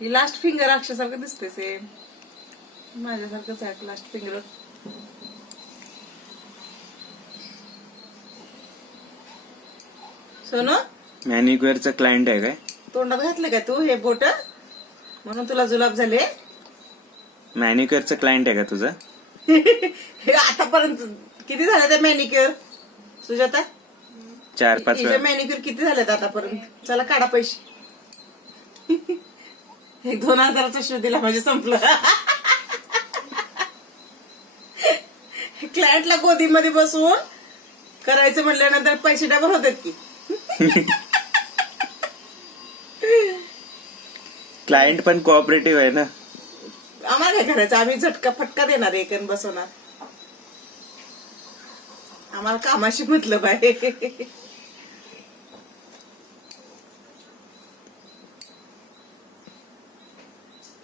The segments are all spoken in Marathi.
ही लास्ट फिंगर अक्षरासारखं दिसते सेम माझ्यासारखंच आहे लास्ट फिंगर. सोनू मॅनिक्युअरचा क्लायंट आहे काय? तोंडात घातलं काय तू हे बोट म्हणून तुला जुलाब झाले? मॅनिक्युअरचा क्लायंट आहे का तुझा? हे आतापर्यंत किती झाले ते मॅनिक्युअर सुजाता? 4-5 वेळा. मॅनिक्युअर किती झालेत आतापर्यंत? चला काढा पैसे. 1-2 हजाराचा शो दिला म्हणजे संपलं. क्लायंटला गोदीमध्ये बसवून करायचं म्हटल्यानंतर पैसे डबल होतात की. क्लायंट पण कोऑपरेटिव्ह आहे ना. आम्हाला काय करायचं आम्ही झटका फटका देणार एकन बसवणार. आम्हाला कामाशी मतलब आहे.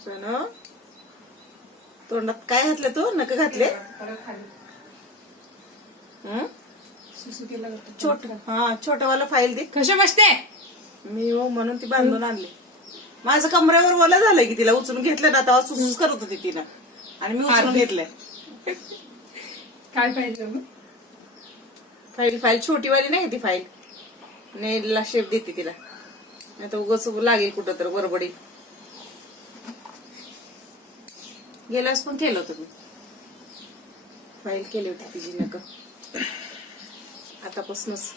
सोनू तोंडात काय घातलं तू? नका घातले? छोटवाला फाईल दे. कशा बसते मी हो म्हणून ती बांधून आणली. माझं कमऱ्यावर ओला झालंय की तिला उचलून घेतलं ना तेव्हा सुसूस करत होती तिनं आणि मी उचलून घेतलंय. काय पाहिजे फाईल छोटीवाली नाही ती फाईल नेलला शेप देते तिला नाही तर उगाच लागेल कुठं तर बरोबडी. गेल्यास पण केलं होतं मी फाईल केली होती तिची नका आतापासूनच